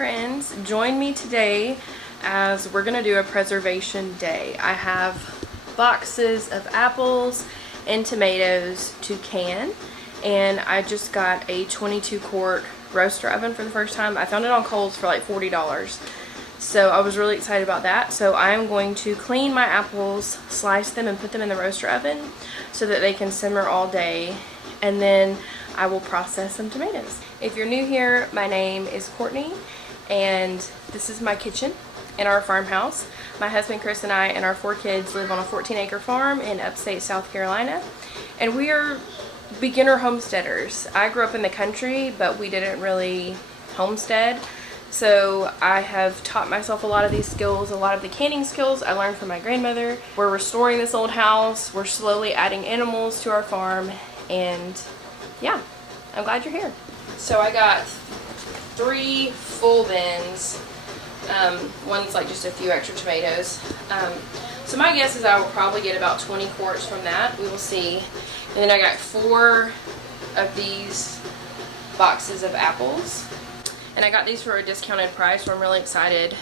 friends, join me today as we're gonna do a preservation day. I have boxes of apples and tomatoes to can, and I just got a 22-quart roaster oven for the first time. I found it on Kohl's for like $40, so I was really excited about that. So I am going to clean my apples, slice them, and put them in the roaster oven so that they can simmer all day, and then I will process some tomatoes. If you're new here, my name is Courtney, and this is my kitchen in our farmhouse. My husband Chris and I and our 4 kids live on a 14-acre farm in upstate South Carolina, and we are beginner homesteaders. I grew up in the country, but we didn't really homestead, so I have taught myself a lot of these skills. A lot of the canning skills I learned from my grandmother. We're restoring this old house. We're slowly adding animals to our farm, and yeah, I'm glad you're here. So I got 3 full bins. One's like just a few extra tomatoes. So my guess is I will probably get about 20 quarts from that. We will see. And then I got 4 of these boxes of apples. And I got these for a discounted price, so I'm really excited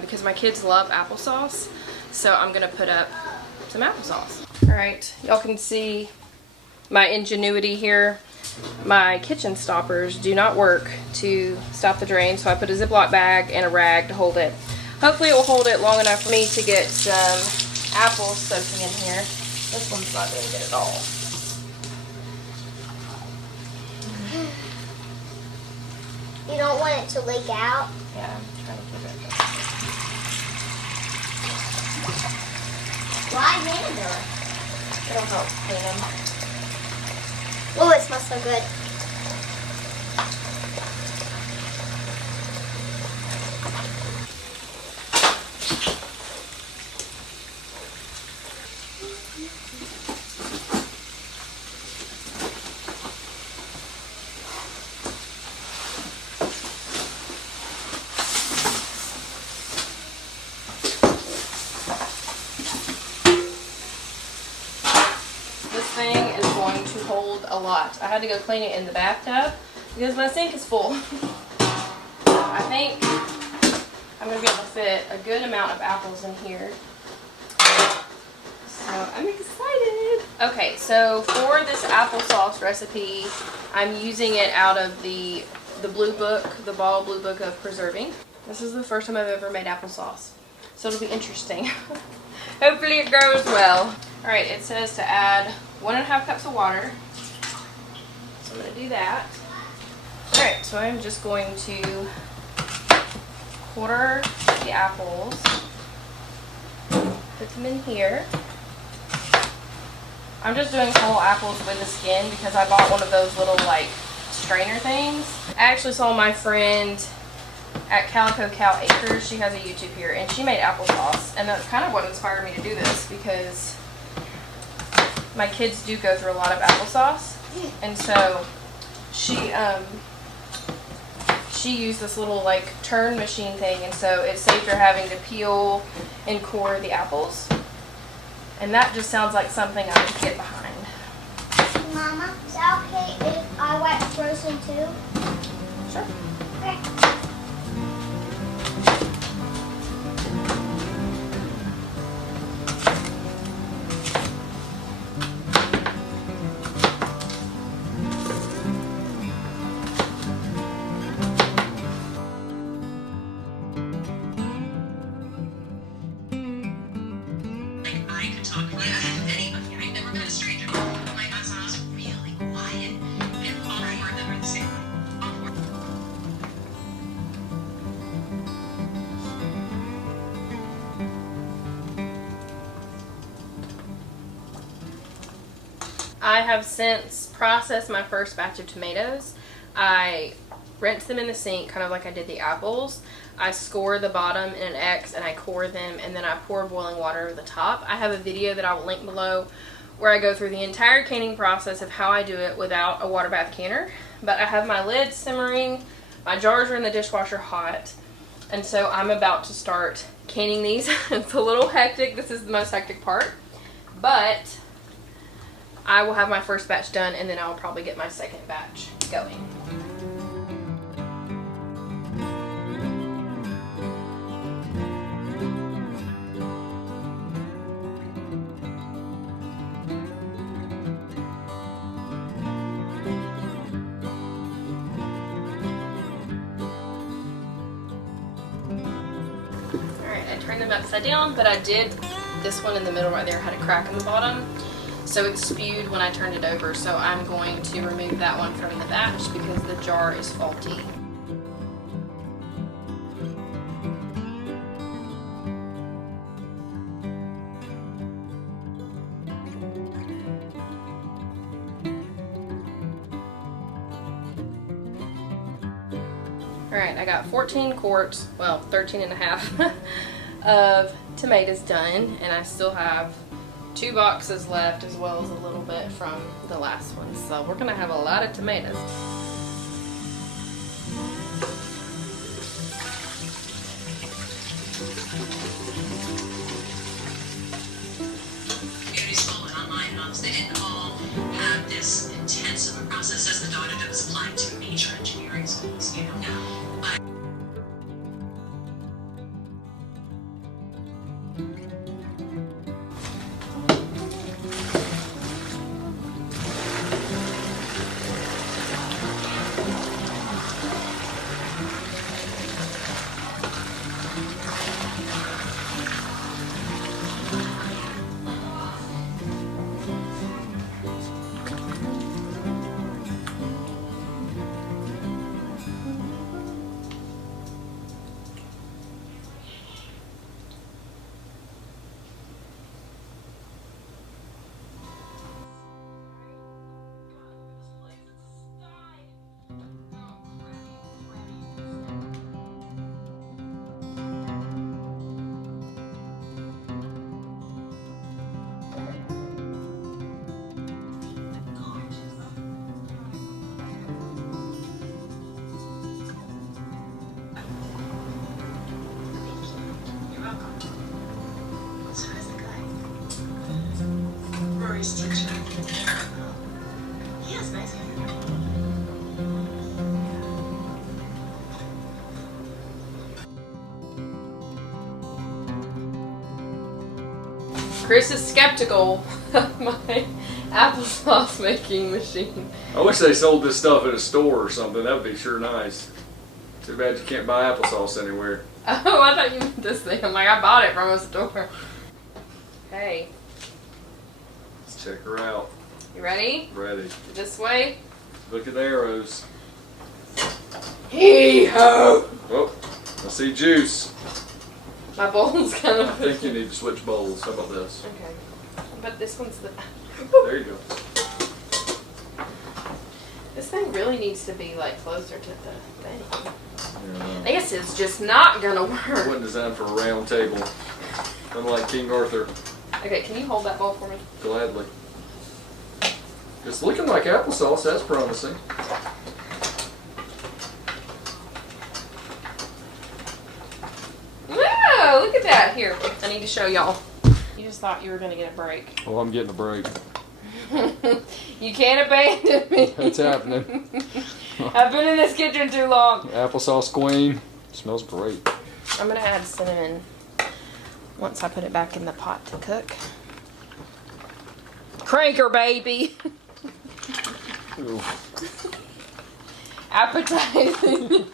because my kids love applesauce. So I'm going to put up some applesauce. Alright, y'all can see my ingenuity here. My kitchen stoppers do not work to stop the drain, so I put a Ziploc bag and a rag to hold it. Hopefully it will hold it long enough for me to get some apples soaking in here. This one's not doing good at all. You don't want it to leak out? Yeah, I'm trying to keep it. Why vinegar? It'll help clean them. Oh, it smells so good. This thing is going to hold a lot. I had to go clean it in the bathtub because my sink is full. I think I'm going to be able to fit a good amount of apples in here. So I'm excited. Okay, so for this applesauce recipe, I'm using it out of the blue book, the Ball Blue Book of Preserving. This is the first time I've ever made applesauce, so it'll be interesting. Hopefully it goes well. Alright, it says to add 1.5 cups of water. So I'm going to do that. Alright, so I'm just going to quarter the apples. Put them in here. I'm just doing whole apples with the skin because I bought one of those little like strainer things. I actually saw my friend at Calico Cow Acres. She has a YouTube here, and she made applesauce, and that's kind of what inspired me to do this because my kids do go through a lot of applesauce, and so she used this little like turn machine thing, and so it saved her having to peel and core the apples, and that just sounds like something I would get behind. Mama, is that okay if I wipe frozen too? Sure. Okay. I have since processed my first batch of tomatoes. I rinsed them in the sink, kind of like I did the apples. I score the bottom in an X and I core them, and then I pour boiling water over the top. I have a video that I will link below where I go through the entire canning process of how I do it without a water bath canner. But I have my lid simmering, my jars are in the dishwasher hot, and so I'm about to start canning these. It's a little hectic. This is the most hectic part, but I will have my first batch done, and then I'll probably get my second batch going. and turn them upside down, but I did, this one in the middle right there had a crack in the bottom, so it spewed when I turned it over. So I'm going to remove that one from the batch because the jar is faulty. Alright, I got 14 quarts, well 13 and a half of tomatoes done, and I still have 2 boxes left as well as a little bit from the last one. So we're gonna have a lot of tomatoes. Very small and online hubs, they didn't all have this intense of a process as the daughter that was applied to major engineering schools, you know. Teacher. He has nice hair. Chris is skeptical of my applesauce making machine. I wish they sold this stuff at a store or something. That would be sure nice. Too bad you can't buy applesauce anywhere. Oh, I thought you meant this thing. I'm like, I bought it from a store. Hey, Let's check her out. you ready? Ready. This way? Look at the arrows. Hee-ho! Oh, I see juice. My bowl's kind I of... think you need to switch bowls. How about this? Okay. But this one's the... There you go. This thing really needs to be like closer to the thing. Yeah. I guess it's just not gonna It work. wasn't designed for a round table. Unlike King Arthur. Okay, can you hold that bowl for me? Gladly. It's looking like applesauce. That's promising. Wow, look at that. Here, I need to show y'all. You just thought you were gonna get a break. Well, I'm getting a break. You can't abandon me. It's happening. I've been in this kitchen too long. Applesauce queen. Smells great. I'm gonna add cinnamon once I put it back in the pot to cook. Cranker, baby. Ooh. Appetizing.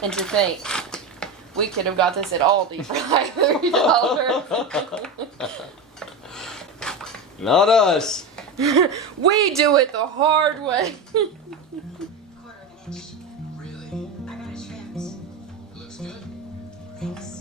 And to think, we could have got this at Aldi for like $3. Not us. We do it the hard way. Quarter of an inch. Really? I got it trimmed. It looks good. Thanks.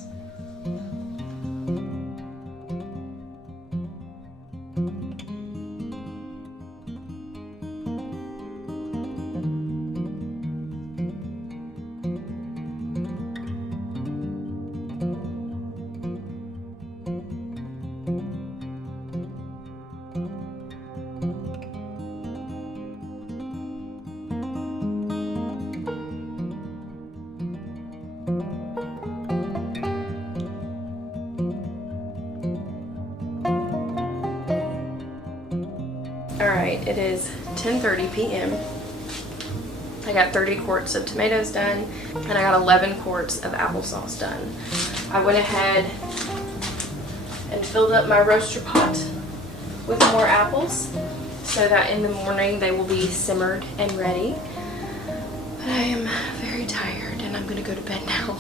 Alright, it is 10:30 p.m. I got 30 quarts of tomatoes done, and I got 11 quarts of applesauce done. I went ahead and filled up my roaster pot with more apples so that in the morning they will be simmered and ready. But I am very tired and I'm gonna go to bed now.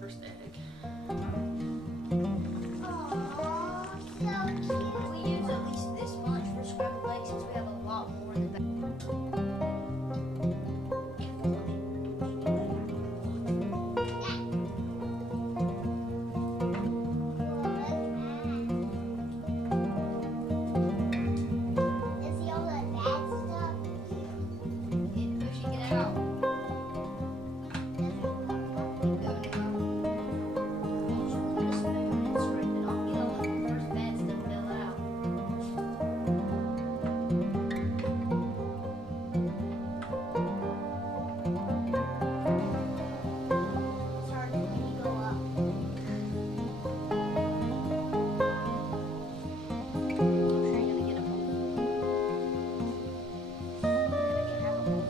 First egg. Aw, so cute. We use at least this much for scrambled eggs since we have a lot more in the back. Is he all that bad stuff? It's pushing it out. Keep going now. Just put a spoon and scrape it off. Get all the first bad stuff fell out. It's hard when you go up. I'm sure you're gonna get a hole. They can have a hole.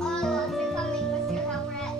Oh, they're coming with your helmet.